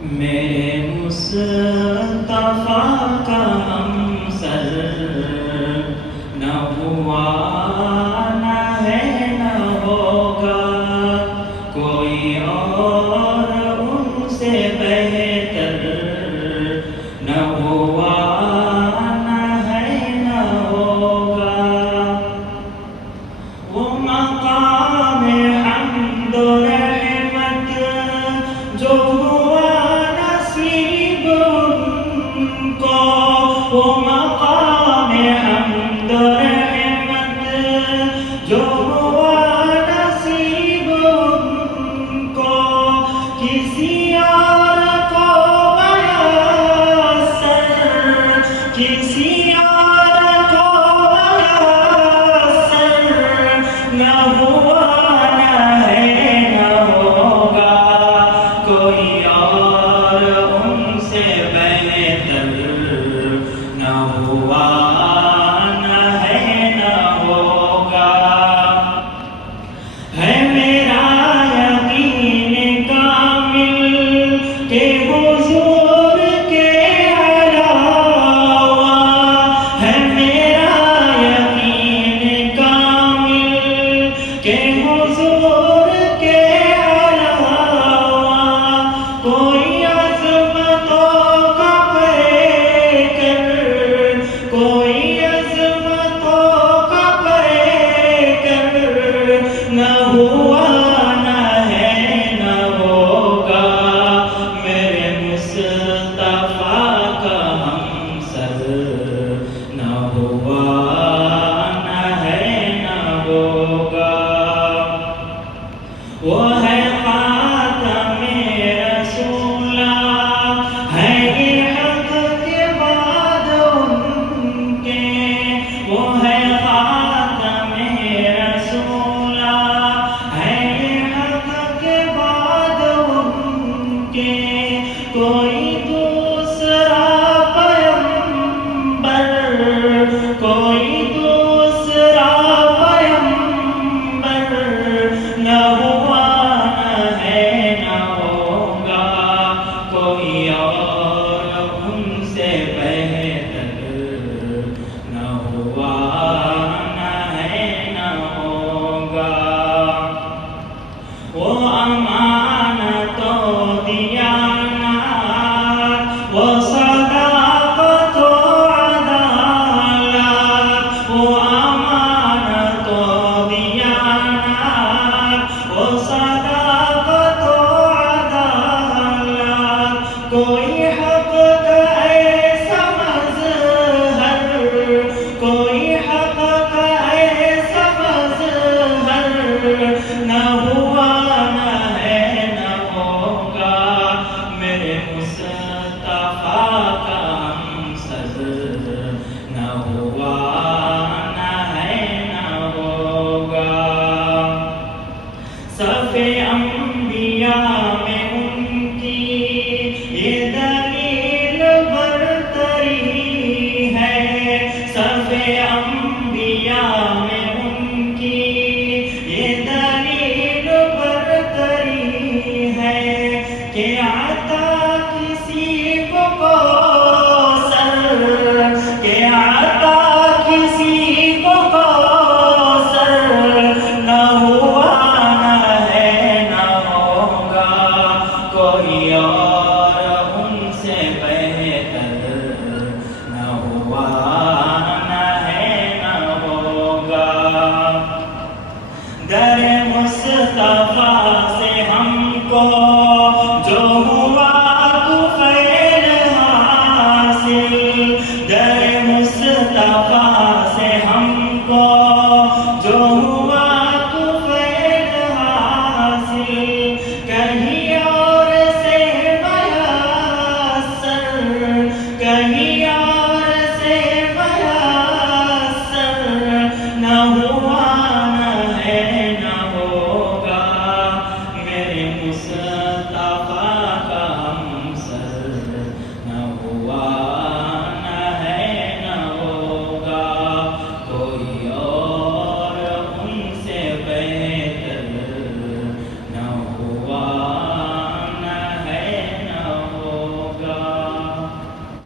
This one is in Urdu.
میرے مصطفیٰ کا ہمسر نہ ہوا نہ ہے نہ ہوگا کوئی اور ان سے بہتر نہ ہوا نہ ہے نہ ہوگا وہ مقام حمد و رحمت جو ہوا نصیب ان کو وہ مقام حمد و رحمت جو ہوا نصیب ان کو کسی اور کو میسر کسی اور کو میسر نہ ہوا نہ ہے نہ ہوگا کوئی اور ان سے بہتر نہ ہوا نہ ہے نہ ہوگا ہے میرا یقین کامل کہ حضور کے علاوہ ہے میرا یقین کامل کہ حضور کے علاوہ کوئی عظمتوں کا پیکر کوئی عظمتوں کا پیکر نہ ہوا نہ ہے نہ ہوگا میرے مصطفیٰ کا ہمسر نہ ہوا نہ ہے نہ ہوگا وہ ہے خاتم رسولہ ہے یہ حق کے بعد ان کے وہ ہے خاتم رسولہ ہے یہ حق کے بعد ان کے کوئی دوسرا پیغمبر کوئی دوسرا پیغمبر نہ ہوا نہ ہے نہ ہوگا کوئی اور ان سے بہتر نہ ہوا نہ ہے نہ ہوگا وہ امانت و دیانت وہ صداقت و عدالت وہ امانت و دیانت وہ صداقت و عدالت کوئی حق کا ایسا مظہر کوئی حق کا ایسا مظہر نہ ہوا نہ ہے نہ ہوگا میرے مصطفیٰ کا ہمسر نہ ہوا نہ ہے نہ ہوگا صف انبیاء میں ان کی یہ دلیل برتری ہے صف انبیاء میں ان کی یہ دلیل برتری ہے کہ عطا کسی کو کوثر کہ عطا کسی کو کوثر نہ ہوا نہ ہے نہ ہوگا کوئی اور